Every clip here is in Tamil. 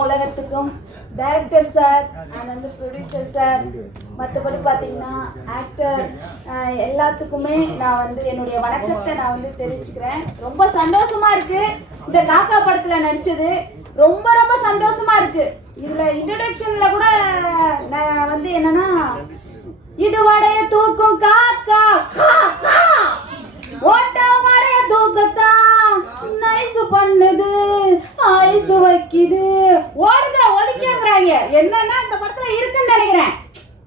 உலகத்துக்கும் டைரக்டர் சார் அண்ட் வந்து ப்ரொடியூசர் சார் மற்றபடி பார்த்தீங்கன்னா ஆக்டர் எல்லாத்துக்குமே நான் வந்து என்னுடைய வணக்கத்தை நான் வந்து தெரிவிச்சுக்கிறேன். ரொம்ப சந்தோஷமா இருக்கு. இந்த காக்கா படத்துல நடிச்சது ரொம்ப ரொம்ப சந்தோஷமா இருக்கு. இதுல இன்ட்ரடக்ஷன்ல கூட நான் வந்து என்னன்னா இது வடைய தூக்கும் காக்கா காக்கா! ஓட்டம் வடைய தூக்கத்தான் நைஸ் பண்ணுது ஆயுசு வைக்குது. ஓடுங்க ஒழிக்கங்கிறாங்க என்னன்னா இந்த படத்துல இருக்குன்னு நினைக்கிறேன்.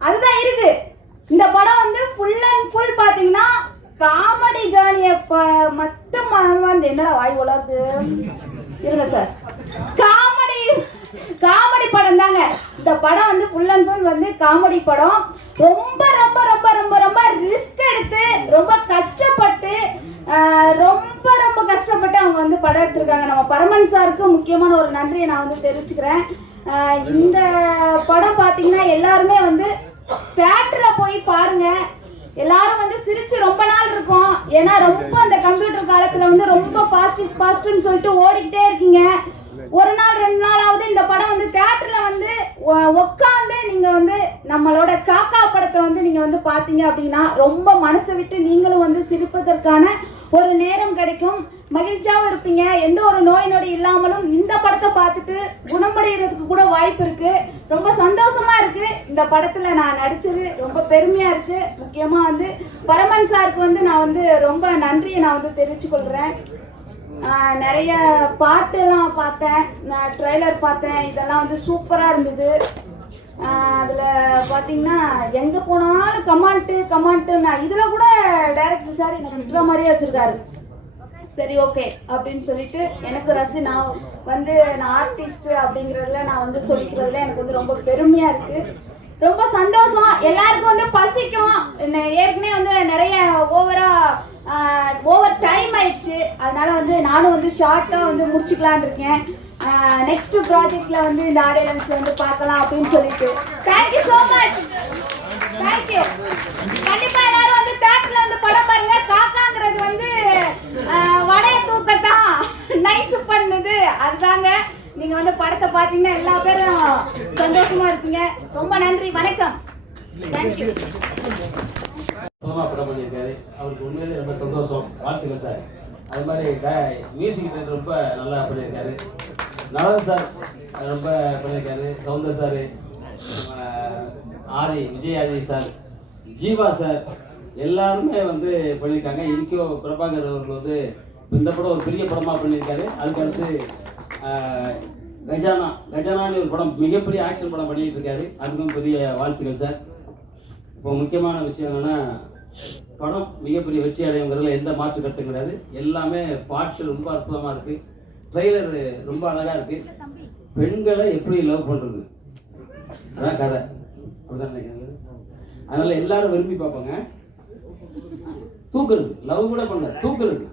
அதுதான் இருக்கு. இந்த படம் வந்து ஃபுல் அண்ட் ஃபுல் பாத்தீங்கன்னா காமெடி ஜானிய மட்டும் வந்து என்னடா வாய் உலர்ந்து இருங்க சார் காமெடி காமெடி படம் தாங்க. இந்த படம் வந்து ஃபுல் அண்ட் ஃபுல் வந்து காமெடி படம். ரொம்ப ரொம்ப ரொம்ப ரொம்ப ரொம்ப ரிஸ்க் எடுத்து ரொம்ப கஷ்டப்பட்டு ரொம்ப வந்து படம் எடுத்திருக்காங்க. நம்ம பரமன் சாருக்கு முக்கியமான ஒரு நன்றியை நான் வந்து தெரிவிச்சுக்கிறேன். இந்த படம் பார்த்தீங்கன்னா எல்லாருமே வந்து தேட்டரில் போய் பாருங்க. எல்லாரும் வந்து சிரிச்சு ரொம்ப நாள் இருக்கும். ஏன்னா ரொம்ப அந்த கம்ப்யூட்டர் காலத்துல வந்து ரொம்ப பாஸ்ட் இஸ் பாஸ்ட்னு சொல்லிட்டு ஓடிக்கிட்டே இருக்கீங்க. ஒரு நாள் ரெண்டு நாளாவது இந்த படம் வந்து தேட்டர்ல வந்து உட்காந்து நீங்க வந்து நம்மளோட காக்கா படத்தை வந்து நீங்க வந்து பாத்தீங்க அப்படின்னா ரொம்ப மனசை விட்டு நீங்களும் வந்து சிரிப்பதற்கான ஒரு நேரம் கிடைக்கும். மகிழ்ச்சியாகவும் இருப்பீங்க. எந்த ஒரு நோய் நொடி இல்லாமலும் இந்த படத்தை பார்த்துட்டு குணமடைகிறதுக்கு கூட வாய்ப்பு இருக்கு. ரொம்ப சந்தோஷமா இருக்கு. இந்த படத்துல நான் நடிச்சது ரொம்ப பெருமையா இருக்கு. முக்கியமா வந்து பரமன் சாருக்கு வந்து நான் வந்து ரொம்ப நன்றியை நான் வந்து தெரிவிச்சு கொள்றேன் நிறைய பாட்டெல்லாம் பார்த்தேன். நான் ட்ரெய்லர் பார்த்தேன். இதெல்லாம் வந்து சூப்பராக இருந்தது. அதில் பார்த்தீங்கன்னா எங்கே போனாலும் கமாண்ட்டு கமாண்ட்டு நான் இதில் கூட டேரக்டர் சார் எனக்கு விட்டுற மாதிரியே வச்சுருக்காரு. சரி ஓகே அப்படின்னு சொல்லிட்டு எனக்கு ரசி நான் வந்து நான் ஆர்டிஸ்ட் அப்படிங்கிறதுல நான் வந்து சொல்லிக்கிறதுல எனக்கு வந்து ரொம்ப பெருமையா இருக்கு. ரொம்ப சந்தோஷம். எல்லாருக்கும் வந்து பசிக்கும். என்ன- ஏற்கனவே வந்து நிறைய ஓவரா ஓவர் டைம் ஆயிடுச்சு. அதனால வந்து நானும் வந்து ஷார்ட்டா வந்து முடிச்சுக்கலான்னு இருக்கேன். நெக்ஸ்ட் ப்ராஜெக்ட்ல வந்து இந்த ஆடியன்ஸ் வந்து பார்க்கலாம் அப்படின்னு சொல்லிட்டு. தேங்க்யூ ஸோ மச் தேங்க்யூ கண்டிப்பா எல்லாரும் வந்து தேட்டர்ல வந்து படம் பாருங்க காக்காங்கிறது வந்து ஆஹ், வடைய தூக்கத்தான் நைஸ் பண்ணுது அதுதாங்க நீங்க வந்து படத்தை பாத்தீங்கன்னா எல்லா பேரும் சந்தோஷமா இருப்பீங்க. ரொம்ப நன்றி வணக்கம். தேங்க்யூ படம் பண்ணியிருக்காரு. அவருக்கு உண்மையிலே ரொம்ப சந்தோஷம். வாழ்த்துக்கள் சார். அது மாதிரி மியூசிக் ரொம்ப நல்லா பண்ணியிருக்காரு. நலன் சார் ரொம்ப பண்ணியிருக்காரு. Soundar sir Aadhi Vijay Aadhi sir Jeeva sir எல்லாருமே வந்து பண்ணியிருக்காங்க. இன்கோ பிரபாகர் அவர்கள் வந்து இந்த படம் ஒரு பெரிய படமாக பண்ணியிருக்காரு. அதுக்கு அடுத்து கஜானா. கஜானான்னு ஒரு படம் மிகப்பெரிய ஆக்ஷன் படம் பண்ணிட்டு இருக்காரு அதுக்கும் பெரிய வாழ்த்துக்கள் சார் இப்போ முக்கியமான விஷயம் என்னன்னா படம் மிகப்பெரிய வெற்றி அடையுங்கிறதுல எந்த மாற்று கருத்தும் கிடையாது. எல்லாமே பாட்டு ரொம்ப அற்புதமாக இருக்குது ட்ரெய்லர் ரொம்ப அழகாக இருக்குது பெண்களை எப்படி லவ் பண்ணுறது அதான் கதை. அப்படிதான் நினைக்கிறேன். அதனால் எல்லாரும் விரும்பி பார்ப்பாங்க. தூக்குறது. லவ் கூட பண்ணல. தூக்குறது.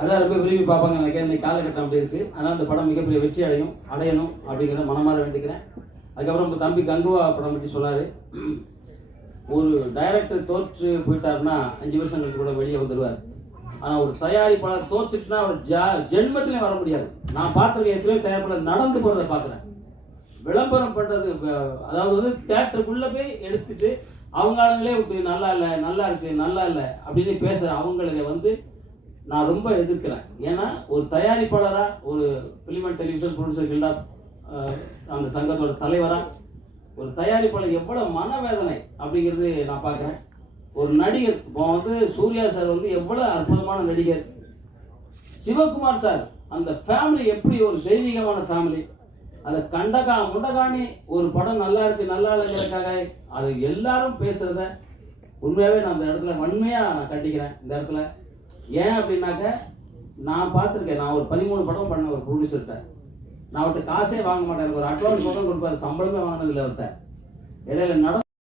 அதான் ரொம்ப விரும்பி பார்ப்பாங்க நினைக்கிறேன். இன்னைக்கு காலகட்டம் அப்படி இருக்கு. ஆனால் அந்த படம் மிகப்பெரிய வெற்றி அடையும் அடையணும் அப்படிங்கிற மனமாற வேண்டிக்கிறேன். அதுக்கப்புறம் இப்போ தம்பி கங்குவா படம் பற்றி சொன்னார் ஒரு டைரக்டர் தோற்று போயிட்டாருன்னா அஞ்சு வருஷம் கழிச்சு கூட வெளியே வந்துடுவார் ஆனால் ஒரு தயாரிப்பாளர் தோத்துட்டுனா அவர் ஜா ஜென்மத்திலே வர முடியாது. நான் பார்த்துருக்க எத்தனையோ தயாரிப்பாளர் நடந்து போகிறத பார்க்குறேன். விளம்பரம் பண்ணுறது அதாவது வந்து தேட்டருக்குள்ளே போய் எடுத்துட்டு அவங்க ஆளுங்களே நல்லா இல்லை நல்லா இருக்குது நல்லா இல்லை அப்படின்னு பேசுகிற அவங்களுக்கு வந்து நான் ரொம்ப எதிர்க்கிறேன். ஏன்னா ஒரு தயாரிப்பாளராக ஒரு ஃபிலிம் அண்ட் டெலிவிஷன் ப்ரொடியூசர் கில்டா அந்த சங்கத்தோட தலைவராக ஒரு தயாரிப்பாளர் எவ்வளோ மனவேதனை அப்படிங்கிறது நான் பார்க்குறேன். ஒரு நடிகர் இப்போ வந்து சூர்யா சார் வந்து எவ்வளோ அற்புதமான நடிகர். சிவகுமார் சார் அந்த ஃபேமிலி எப்படி ஒரு தெய்வீகமான ஃபேமிலி அதை கண்டகா முண்டகாணி ஒரு படம் நல்லா இருக்கு நல்லா இல்லைங்கிறதுக்காக அது எல்லாரும் பேசுறத உண்மையாகவே நான் அந்த இடத்துல வன்மையாக நான் கட்டிக்கிறேன் இந்த இடத்துல. ஏன் அப்படின்னாக்க நான் பார்த்துருக்கேன் நான் ஒரு பதிமூணு படம் பண்ண ஒரு ப்ரொடியூசர்கிட்ட நான் அவர்கிட்ட காசே வாங்க மாட்டேன். எனக்கு ஒரு அட்வான்ஸ் மட்டும் கொடுப்பாரு. சம்பளமே வாங்கினதில்லை அவர்கிட்ட இடையில நட